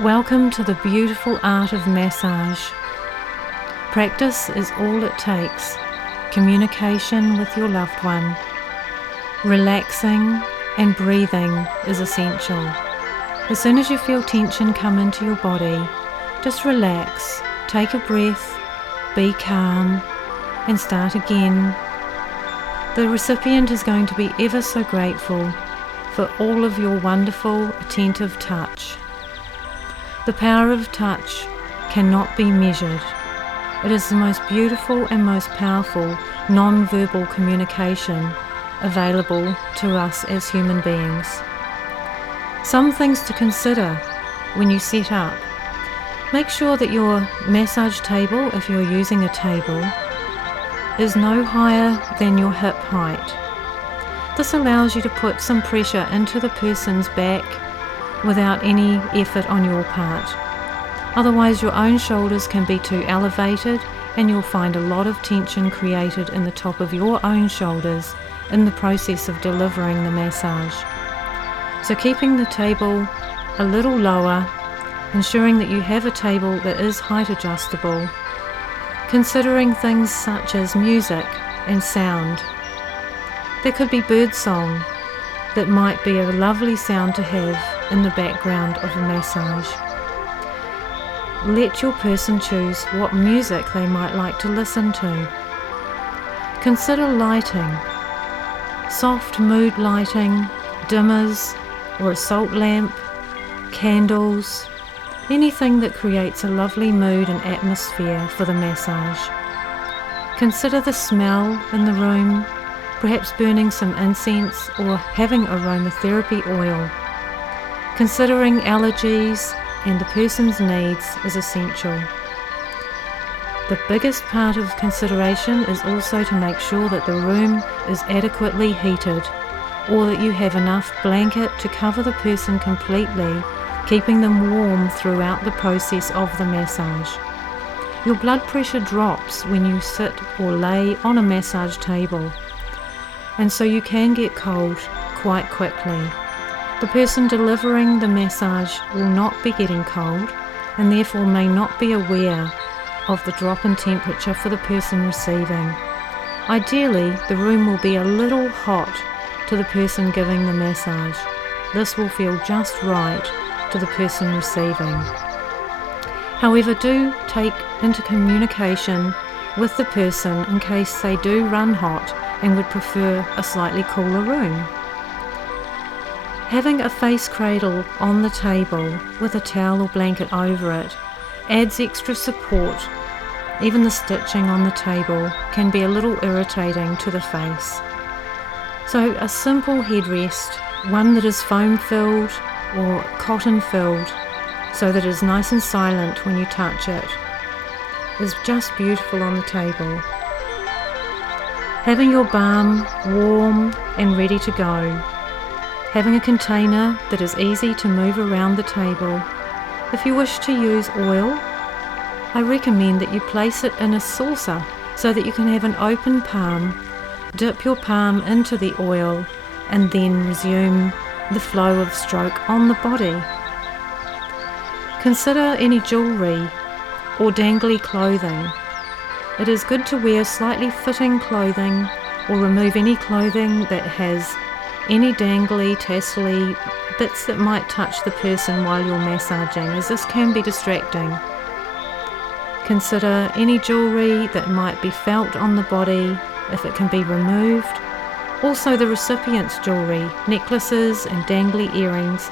Welcome to the beautiful art of massage. Practice is all it takes. Communication with your loved one. Relaxing and breathing is essential. As soon as you feel tension come into your body, just relax, take a breath, be calm, and start again. The recipient is going to be ever so grateful for all of your wonderful, attentive touch. The power of touch cannot be measured. It is the most beautiful and most powerful non-verbal communication available to us as human beings. Some things to consider when you set up. Make sure that your massage table, if you're using a table, is no higher than your hip height. This allows you to put some pressure into the person's back without any effort on your part. Otherwise your own shoulders can be too elevated and you'll find a lot of tension created in the top of your own shoulders in the process of delivering the massage. So keeping the table a little lower, ensuring that you have a table that is height adjustable, considering things such as music and sound. There could be birdsong that might be a lovely sound to have in the background of a massage. Let your person choose what music they might like to listen to. Consider lighting. Soft mood lighting, dimmers or a salt lamp, candles, anything that creates a lovely mood and atmosphere for the massage. Consider the smell in the room, perhaps burning some incense or having aromatherapy oil. Considering allergies and the person's needs is essential. The biggest part of consideration is also to make sure that the room is adequately heated, or that you have enough blanket to cover the person completely, keeping them warm throughout the process of the massage. Your blood pressure drops when you sit or lay on a massage table, and so you can get cold quite quickly. The person delivering the massage will not be getting cold and therefore may not be aware of the drop in temperature for the person receiving. Ideally, the room will be a little hot to the person giving the massage. This will feel just right to the person receiving. However, do take into communication with the person in case they do run hot and would prefer a slightly cooler room. Having a face cradle on the table with a towel or blanket over it adds extra support. Even the stitching on the table can be a little irritating to the face. So a simple headrest, one that is foam filled or cotton filled so that it is nice and silent when you touch it, is just beautiful on the table. Having your balm warm and ready to go. Having a container that is easy to move around the table. If you wish to use oil, I recommend that you place it in a saucer so that you can have an open palm. Dip your palm into the oil and then resume the flow of stroke on the body. Consider any jewellery or dangly clothing. It is good to wear slightly fitting clothing or remove any clothing that has any dangly, tassely bits that might touch the person while you're massaging, as this can be distracting. Consider any jewellery that might be felt on the body, if it can be removed. Also the recipient's jewellery, necklaces and dangly earrings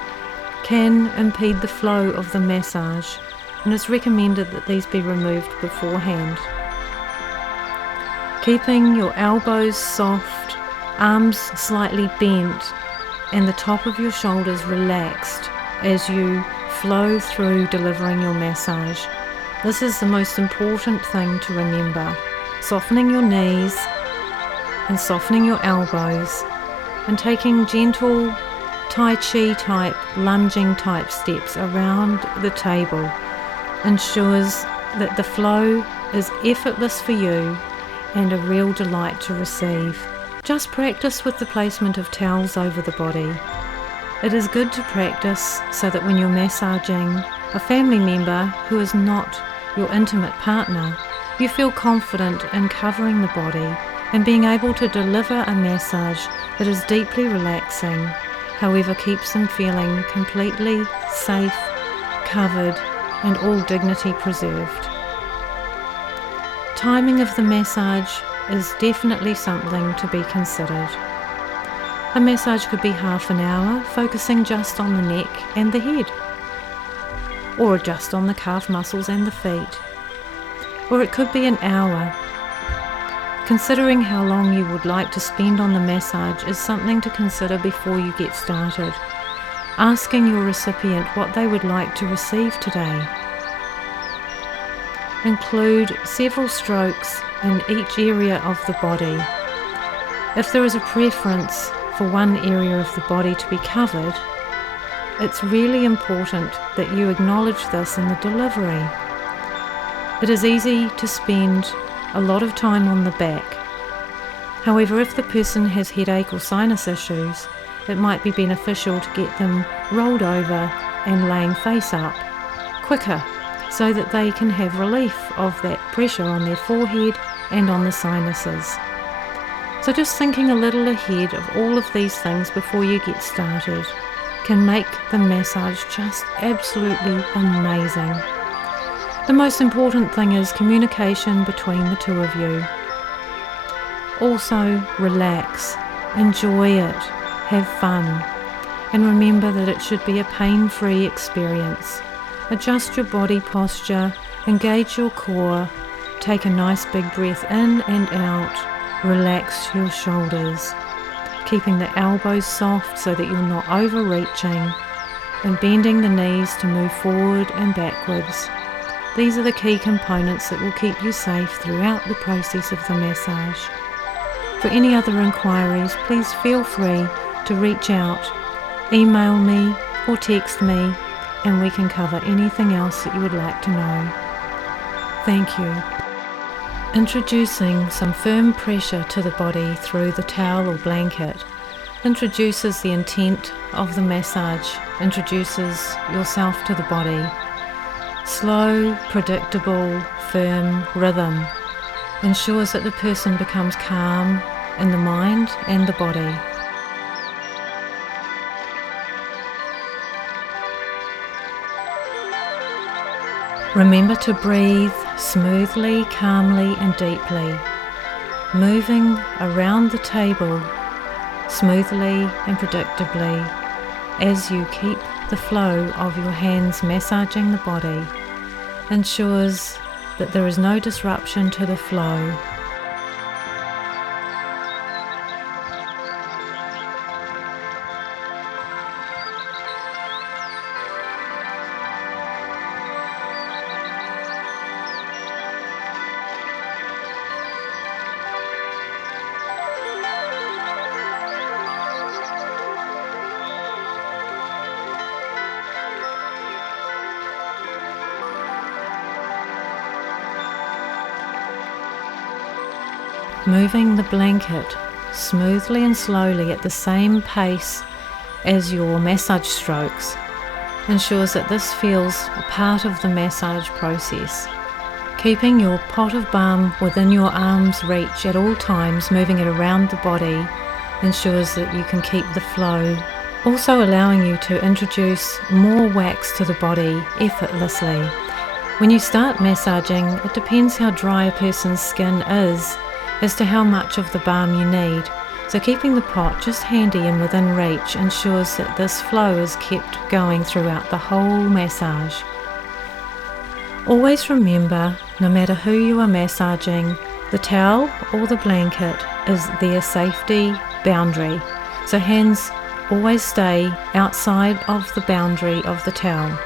can impede the flow of the massage, and it's recommended that these be removed beforehand. Keeping your elbows soft, arms slightly bent, and the top of your shoulders relaxed as you flow through delivering your massage. This is the most important thing to remember. Softening your knees and softening your elbows and taking gentle Tai Chi type, lunging type steps around the table ensures that the flow is effortless for you and a real delight to receive. Just practice with the placement of towels over the body. It is good to practice so that when you're massaging, a family member who is not your intimate partner, you feel confident in covering the body and being able to deliver a massage that is deeply relaxing, however keeps them feeling completely safe, covered, and all dignity preserved. Timing of the massage is definitely something to be considered. A massage could be half an hour, focusing just on the neck and the head, or just on the calf muscles and the feet, or it could be an hour. Considering how long you would like to spend on the massage is something to consider before you get started, asking your recipient what they would like to receive today. Include several strokes in each area of the body. If there is a preference for one area of the body to be covered, it's really important that you acknowledge this in the delivery. It is easy to spend a lot of time on the back. However, if the person has headache or sinus issues, it might be beneficial to get them rolled over and laying face up quicker, so that they can have relief of that pressure on their forehead and on the sinuses. So just thinking a little ahead of all of these things before you get started can make the massage just absolutely amazing. The most important thing is communication between the two of you. Also, relax, enjoy it, have fun, and remember that it should be a pain-free experience. Adjust your body posture, engage your core, take a nice big breath in and out, relax your shoulders, keeping the elbows soft so that you're not overreaching, and bending the knees to move forward and backwards. These are the key components that will keep you safe throughout the process of the massage. For any other inquiries, please feel free to reach out, email me or text me, and we can cover anything else that you would like to know. Thank you. Introducing some firm pressure to the body through the towel or blanket introduces the intent of the massage, introduces yourself to the body. Slow, predictable, firm rhythm ensures that the person becomes calm in the mind and the body. Remember to breathe smoothly, calmly and deeply, moving around the table smoothly and predictably as you keep the flow of your hands massaging the body. Ensures that there is no disruption to the flow. Moving the blanket smoothly and slowly at the same pace as your massage strokes ensures that this feels a part of the massage process. Keeping your pot of balm within your arm's reach at all times, moving it around the body, ensures that you can keep the flow, also allowing you to introduce more wax to the body effortlessly. When you start massaging, it depends how dry a person's skin is as to how much of the balm you need. So keeping the pot just handy and within reach ensures that this flow is kept going throughout the whole massage. Always remember, no matter who you are massaging, the towel or the blanket is their safety boundary. So hands always stay outside of the boundary of the towel,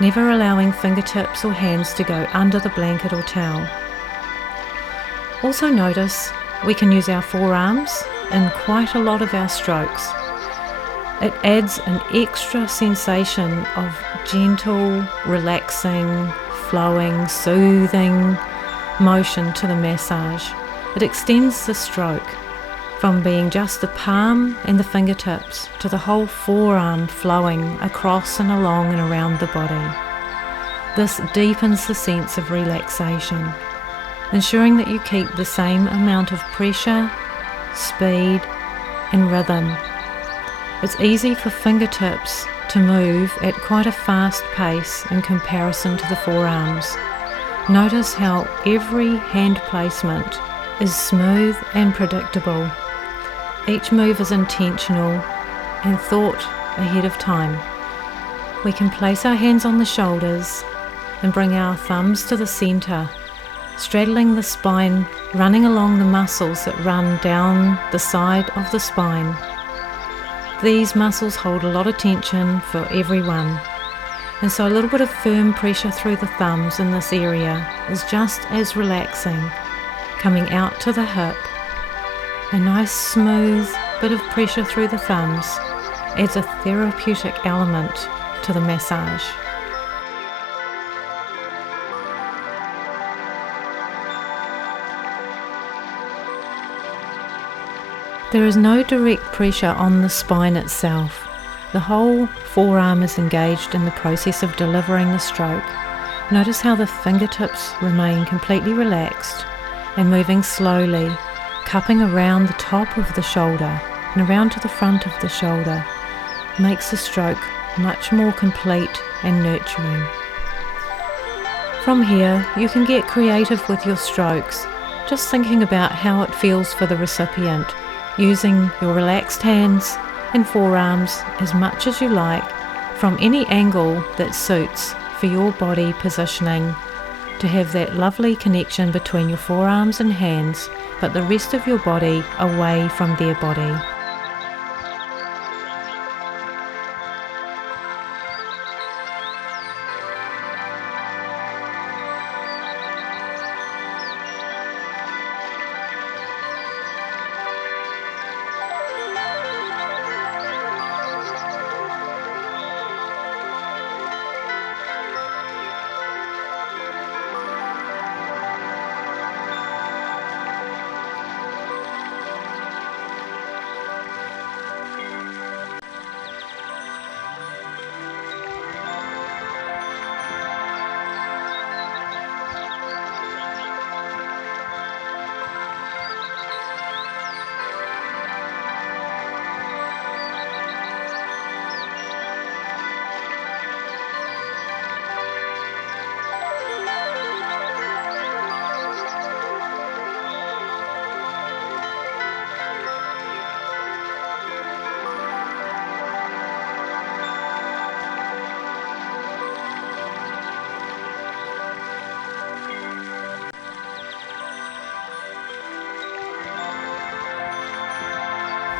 never allowing fingertips or hands to go under the blanket or towel. Also notice we can use our forearms in quite a lot of our strokes. It adds an extra sensation of gentle, relaxing, flowing, soothing motion to the massage. It extends the stroke from being just the palm and the fingertips to the whole forearm flowing across and along and around the body. This deepens the sense of relaxation, ensuring that you keep the same amount of pressure, speed, and rhythm. It's easy for fingertips to move at quite a fast pace in comparison to the forearms. Notice how every hand placement is smooth and predictable. Each move is intentional and thought ahead of time. We can place our hands on the shoulders and bring our thumbs to the center, straddling the spine, running along the muscles that run down the side of the spine. These muscles hold a lot of tension for everyone, and so a little bit of firm pressure through the thumbs in this area is just as relaxing. Coming out to the hip, a nice smooth bit of pressure through the thumbs adds a therapeutic element to the massage. There is no direct pressure on the spine itself. The whole forearm is engaged in the process of delivering the stroke. Notice how the fingertips remain completely relaxed and moving slowly, cupping around the top of the shoulder and around to the front of the shoulder makes the stroke much more complete and nurturing. From here, you can get creative with your strokes, just thinking about how it feels for the recipient, using your relaxed hands and forearms as much as you like from any angle that suits for your body positioning, to have that lovely connection between your forearms and hands, but the rest of your body away from their body.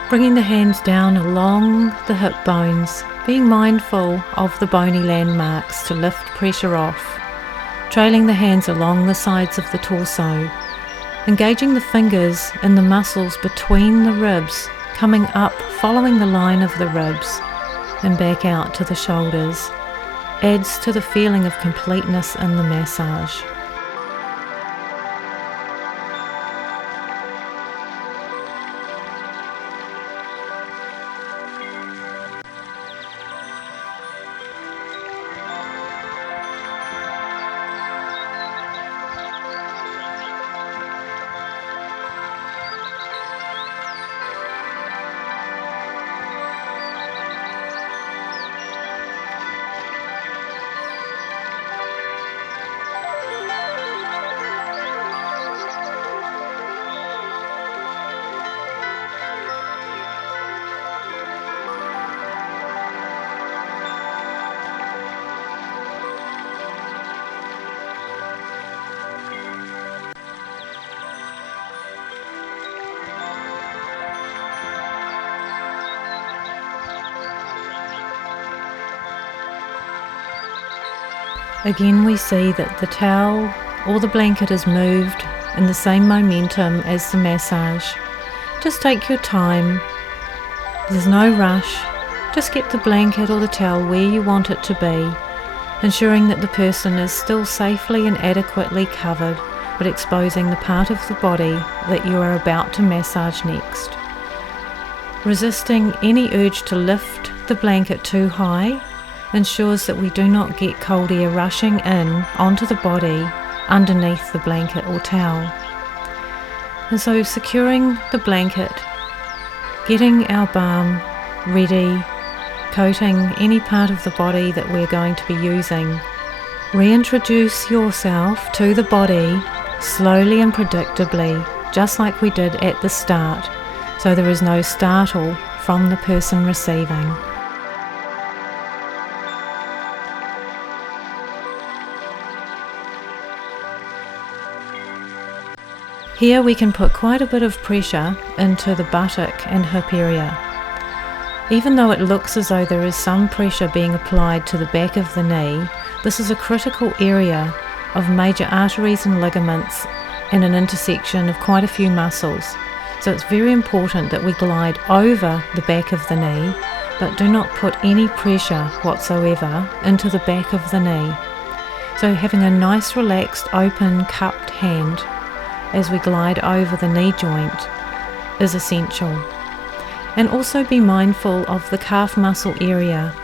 Bringing the hands down along the hip bones, being mindful of the bony landmarks to lift pressure off, trailing the hands along the sides of the torso, engaging the fingers in the muscles between the ribs, coming up, following the line of the ribs, and back out to the shoulders, adds to the feeling of completeness in the massage. Again, we see that the towel or the blanket is moved in the same momentum as the massage. Just take your time. There's no rush. Just get the blanket or the towel where you want it to be, ensuring that the person is still safely and adequately covered, but exposing the part of the body that you are about to massage next. Resisting any urge to lift the blanket too high, ensures that we do not get cold air rushing in onto the body underneath the blanket or towel. And so securing the blanket, getting our balm ready, coating any part of the body that we're going to be using. Reintroduce yourself to the body slowly and predictably, just like we did at the start, so there is no startle from the person receiving. Here we can put quite a bit of pressure into the buttock and hip area. Even though it looks as though there is some pressure being applied to the back of the knee, this is a critical area of major arteries and ligaments and an intersection of quite a few muscles. So it's very important that we glide over the back of the knee, but do not put any pressure whatsoever into the back of the knee. So having a nice relaxed open cupped hand as we glide over the knee joint is essential. And also be mindful of the calf muscle area.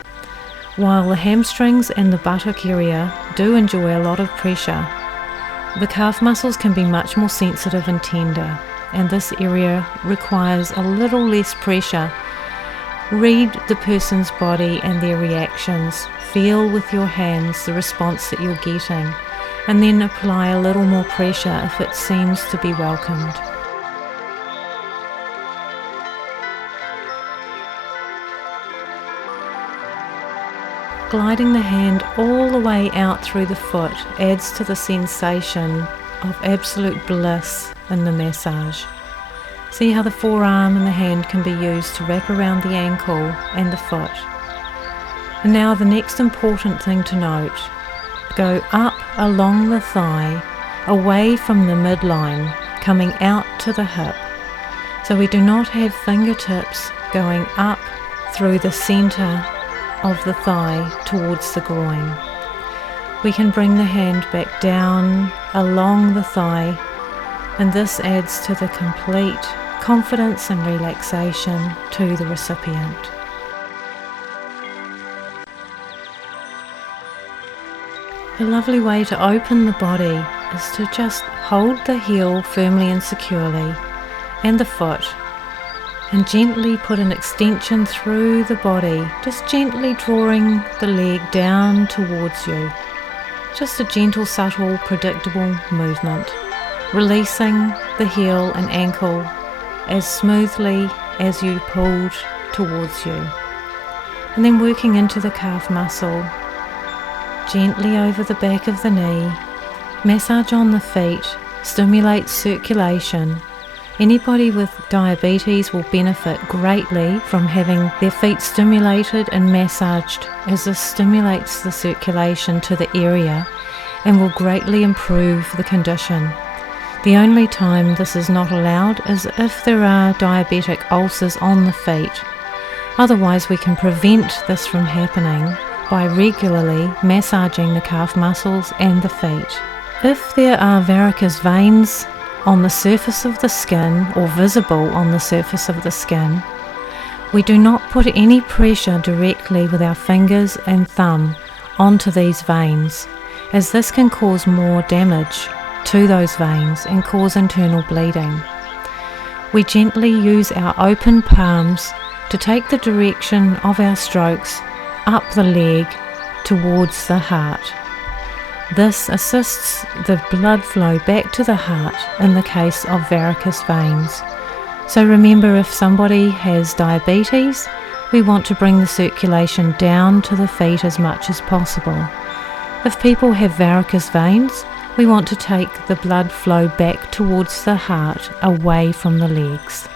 While the hamstrings and the buttock area do enjoy a lot of pressure, the calf muscles can be much more sensitive and tender, and this area requires a little less pressure. Read the person's body and their reactions. Feel with your hands the response that you're getting, and then apply a little more pressure if it seems to be welcomed. Gliding the hand all the way out through the foot adds to the sensation of absolute bliss in the massage. See how the forearm and the hand can be used to wrap around the ankle and the foot. And now the next important thing to note, go up along the thigh, away from the midline, coming out to the hip. So we do not have fingertips going up through the center of the thigh towards the groin. We can bring the hand back down along the thigh, and this adds to the complete confidence and relaxation to the recipient. A lovely way to open the body is to just hold the heel firmly and securely, and the foot, and gently put an extension through the body, just gently drawing the leg down towards you. Just a gentle, subtle, predictable movement, releasing the heel and ankle as smoothly as you pulled towards you. And then working into the calf muscle, gently over the back of the knee, massage on the feet, stimulates circulation. Anybody with diabetes will benefit greatly from having their feet stimulated and massaged, as this stimulates the circulation to the area and will greatly improve the condition. The only time this is not allowed is if there are diabetic ulcers on the feet. Otherwise, we can prevent this from happening by regularly massaging the calf muscles and the feet. If there are varicose veins on the surface of the skin or visible on the surface of the skin, we do not put any pressure directly with our fingers and thumb onto these veins, as this can cause more damage to those veins and cause internal bleeding. We gently use our open palms to take the direction of our strokes up the leg towards the heart. This assists the blood flow back to the heart in the case of varicose veins. So remember, if somebody has diabetes, we want to bring the circulation down to the feet as much as possible. If people have varicose veins, we want to take the blood flow back towards the heart, away from the legs.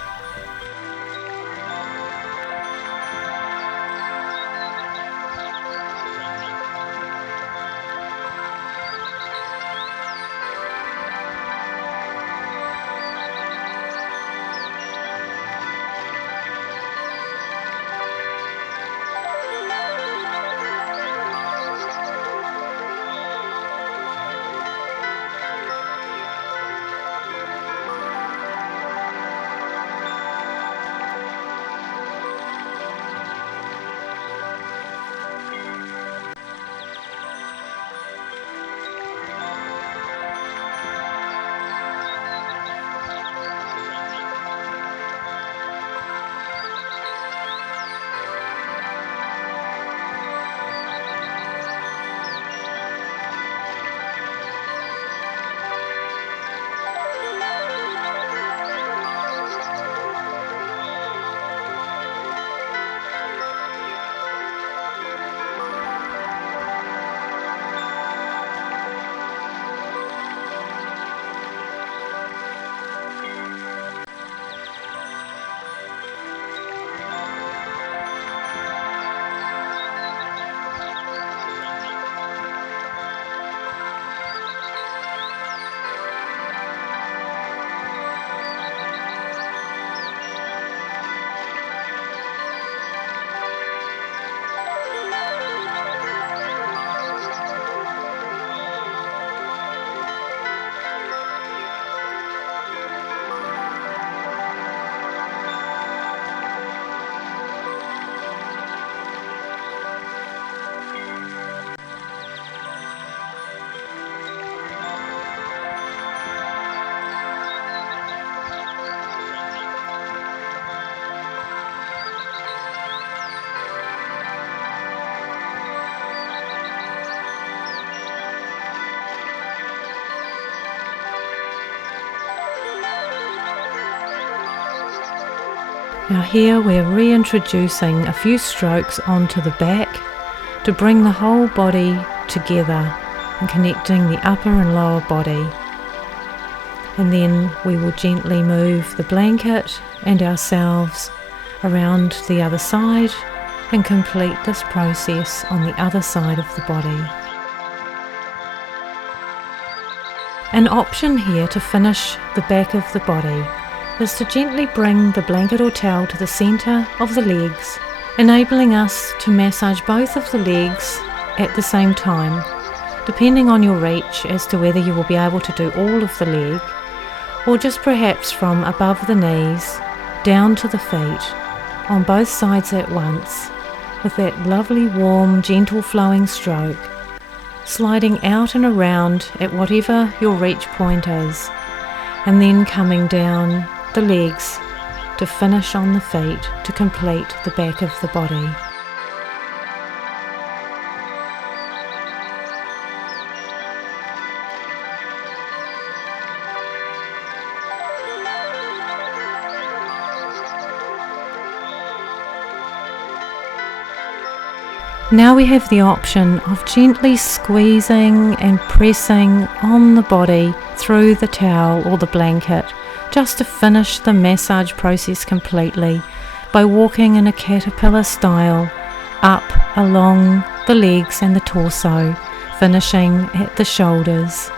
Now here we're reintroducing a few strokes onto the back to bring the whole body together and connecting the upper and lower body. And then we will gently move the blanket and ourselves around the other side and complete this process on the other side of the body. An option here to finish the back of the body is to gently bring the blanket or towel to the centre of the legs, enabling us to massage both of the legs at the same time, depending on your reach as to whether you will be able to do all of the leg, or just perhaps from above the knees down to the feet on both sides at once, with that lovely warm gentle flowing stroke sliding out and around at whatever your reach point is, and then coming down the legs to finish on the feet to complete the back of the body. Now we have the option of gently squeezing and pressing on the body through the towel or the blanket, just to finish the massage process completely by walking in a caterpillar style up along the legs and the torso, finishing at the shoulders.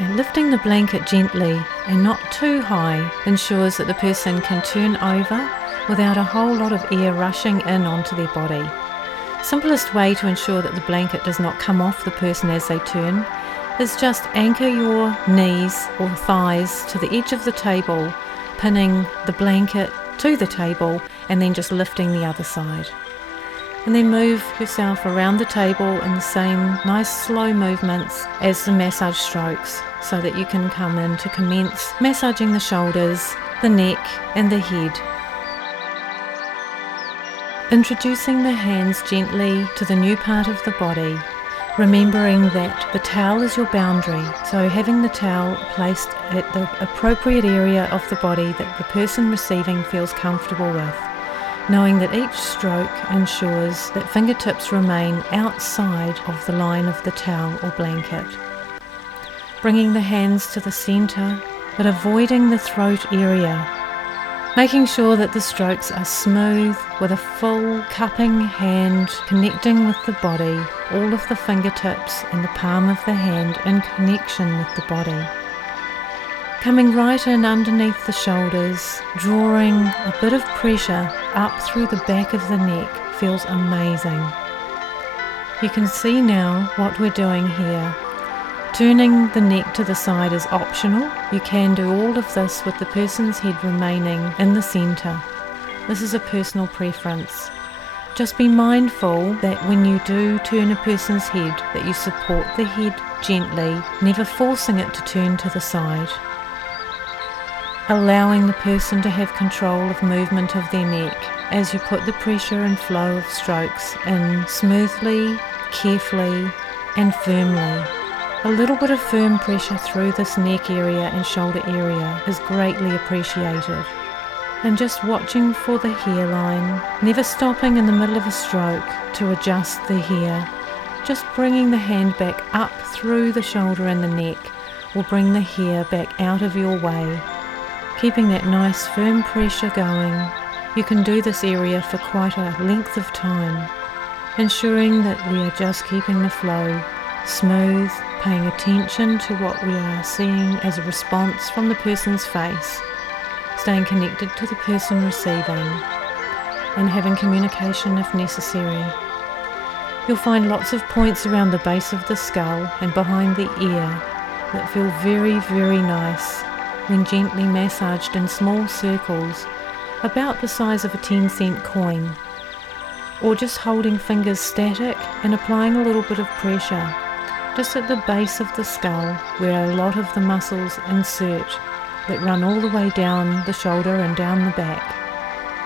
And lifting the blanket gently and not too high ensures that the person can turn over without a whole lot of air rushing in onto their body. Simplest way to ensure that the blanket does not come off the person as they turn is just anchor your knees or thighs to the edge of the table, pinning the blanket to the table and then just lifting the other side. And then move yourself around the table in the same nice slow movements as the massage strokes, so that you can come in to commence massaging the shoulders, the neck and the head. Introducing the hands gently to the new part of the body, remembering that the towel is your boundary, so having the towel placed at the appropriate area of the body that the person receiving feels comfortable with, knowing that each stroke ensures that fingertips remain outside of the line of the towel or blanket. Bringing the hands to the centre, but avoiding the throat area, making sure that the strokes are smooth with a full cupping hand connecting with the body, all of the fingertips and the palm of the hand in connection with the body. Coming right in underneath the shoulders, drawing a bit of pressure up through the back of the neck feels amazing. You can see now what we're doing here. Turning the neck to the side is optional. You can do all of this with the person's head remaining in the centre. This is a personal preference. Just be mindful that when you do turn a person's head, that you support the head gently, never forcing it to turn to the side. Allowing the person to have control of movement of their neck as you put the pressure and flow of strokes in smoothly, carefully and firmly. A little bit of firm pressure through this neck area and shoulder area is greatly appreciated. And just watching for the hairline, never stopping in the middle of a stroke to adjust the hair. Just bringing the hand back up through the shoulder and the neck will bring the hair back out of your way. Keeping that nice firm pressure going. You can do this area for quite a length of time, ensuring that we are just keeping the flow smooth, paying attention to what we are seeing as a response from the person's face, staying connected to the person receiving, and having communication if necessary. You'll find lots of points around the base of the skull and behind the ear that feel very, very nice when gently massaged in small circles about the size of a 10-cent coin, or just holding fingers static and applying a little bit of pressure just at the base of the skull where a lot of the muscles insert that run all the way down the shoulder and down the back.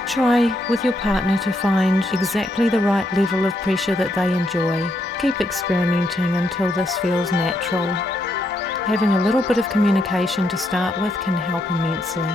Try with your partner to find exactly the right level of pressure that they enjoy. Keep experimenting until this feels natural. Having a little bit of communication to start with can help immensely.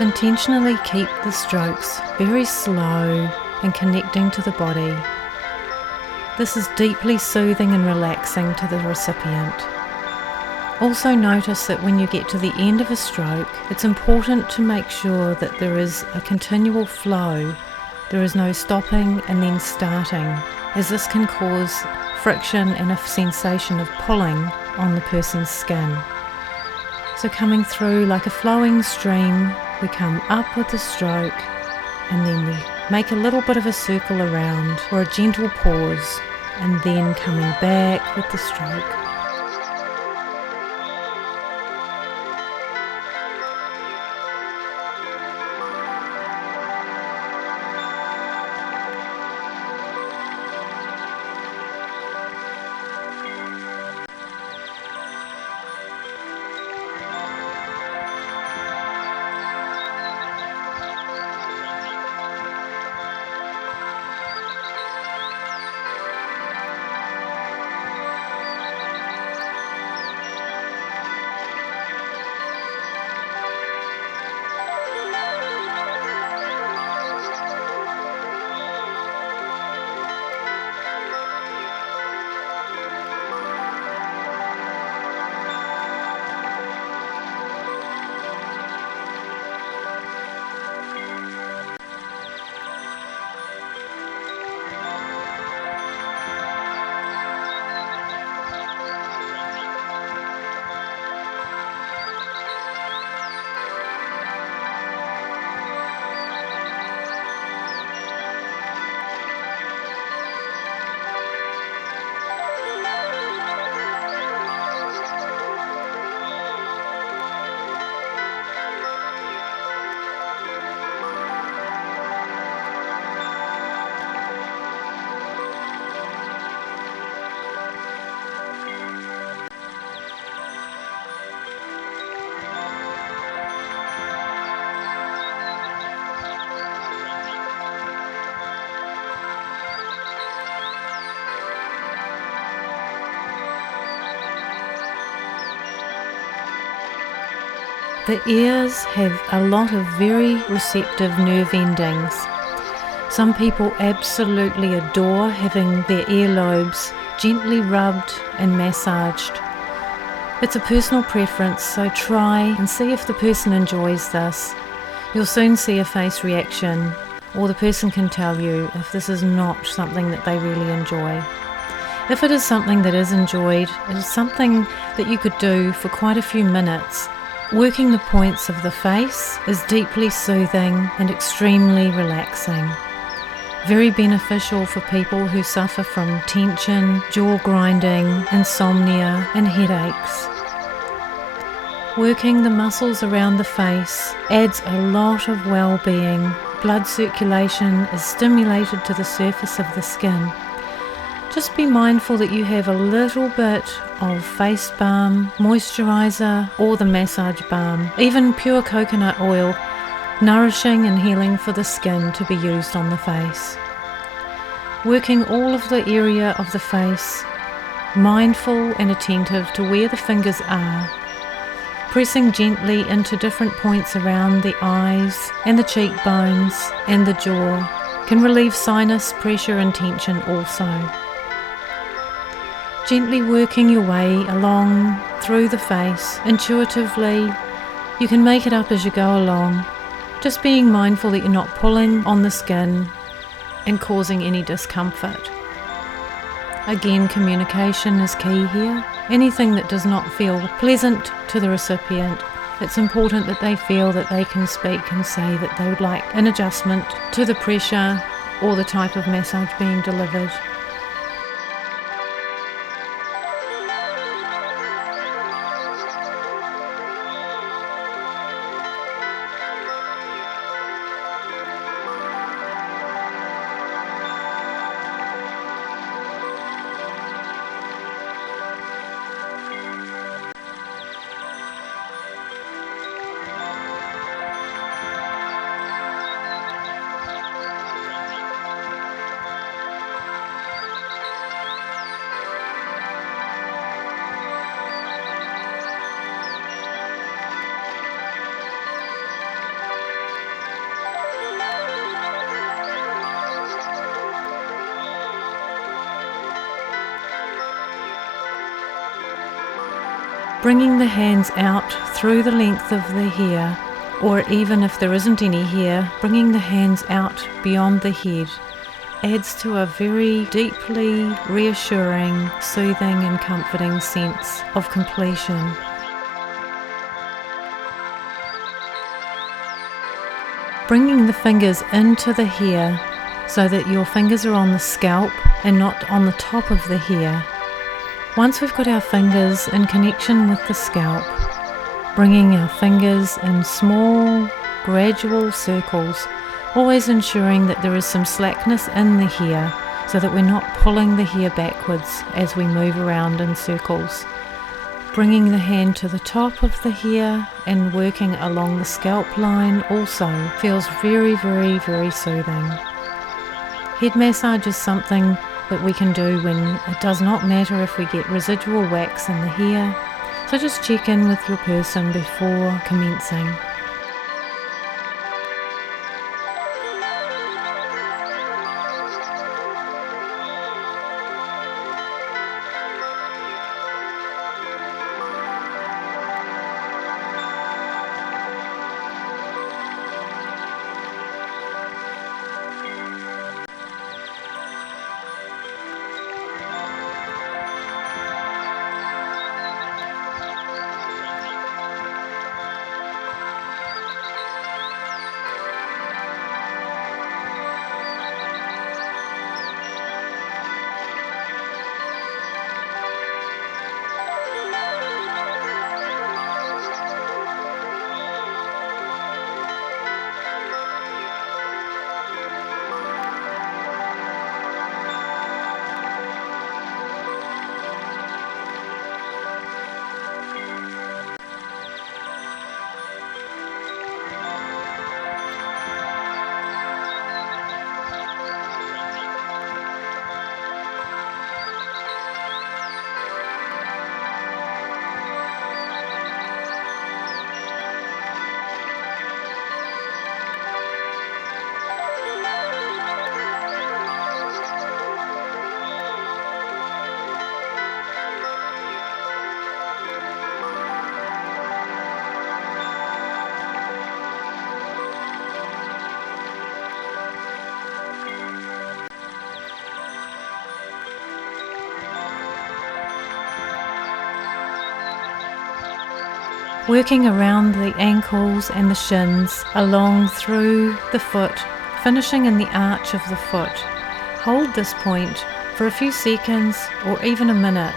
Intentionally keep the strokes very slow and connecting to the body. This is deeply soothing and relaxing to the recipient. Also notice that when you get to the end of a stroke, it's important to make sure that there is a continual flow. There is no stopping and then starting, as this can cause friction and a sensation of pulling on the person's skin. So coming through like a flowing stream, we come up with the stroke and then we make a little bit of a circle around or a gentle pause, and then coming back with the stroke. The ears have a lot of very receptive nerve endings. Some people absolutely adore having their earlobes gently rubbed and massaged. It's a personal preference, so try and see if the person enjoys this. You'll soon see a face reaction, or the person can tell you if this is not something that they really enjoy. If it is something that is enjoyed, it is something that you could do for quite a few minutes. Working the points of the face is deeply soothing and extremely relaxing. Very beneficial for people who suffer from tension, jaw grinding, insomnia, and headaches. Working the muscles around the face adds a lot of well-being. Blood circulation is stimulated to the surface of the skin. Just be mindful that you have a little bit of face balm, moisturiser, or the massage balm, even pure coconut oil, nourishing and healing for the skin to be used on the face. Working all of the area of the face, mindful and attentive to where the fingers are, pressing gently into different points around the eyes and the cheekbones and the jaw can relieve sinus pressure and tension also. Gently working your way along through the face, intuitively. You can make it up as you go along, just being mindful that you're not pulling on the skin and causing any discomfort. Again, communication is key here. Anything that does not feel pleasant to the recipient, it's important that they feel that they can speak and say that they would like an adjustment to the pressure or the type of massage being delivered. Bringing the hands out through the length of the hair, or even if there isn't any hair, bringing the hands out beyond the head adds to a very deeply reassuring, soothing and comforting sense of completion. Bringing the fingers into the hair so that your fingers are on the scalp and not on the top of the hair. Once we've got our fingers in connection with the scalp, bringing our fingers in small, gradual circles, always ensuring that there is some slackness in the hair so that we're not pulling the hair backwards as we move around in circles. Bringing the hand to the top of the hair and working along the scalp line also feels very, very, very soothing. Head massage is something that we can do when it does not matter if we get residual wax in the hair, so just check in with your person before commencing. working around the ankles and the shins, along through the foot, finishing in the arch of the foot. Hold this point for a few seconds or even a minute.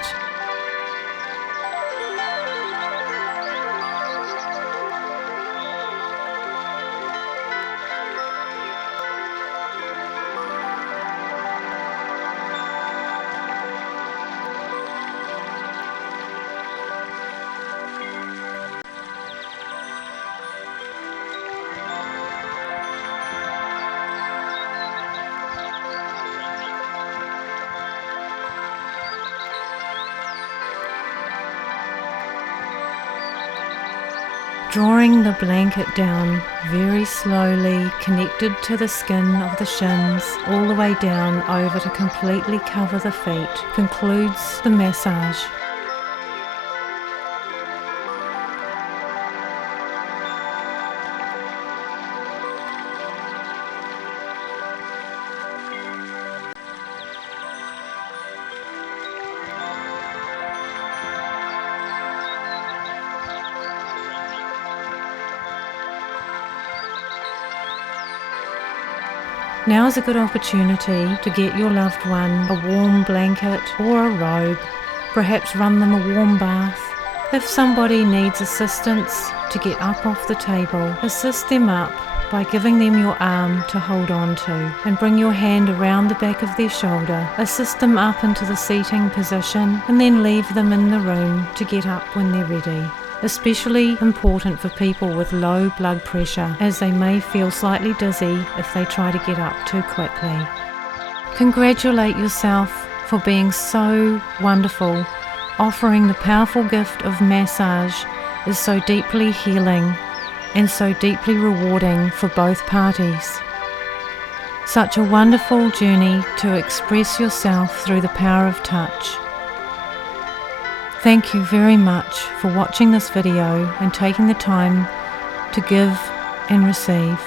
Drawing the blanket down very slowly, connected to the skin of the shins, all the way down over to completely cover the feet, concludes the massage. Now is a good opportunity to get your loved one a warm blanket or a robe, perhaps run them a warm bath. If somebody needs assistance to get up off the table, assist them up by giving them your arm to hold on to, and bring your hand around the back of their shoulder. Assist them up into the seating position and then leave them in the room to get up when they're ready. Especially important for people with low blood pressure, as they may feel slightly dizzy if they try to get up too quickly. Congratulate yourself for being so wonderful. Offering the powerful gift of massage is so deeply healing and so deeply rewarding for both parties. Such a wonderful journey to express yourself through the power of touch. Thank you very much for watching this video and taking the time to give and receive.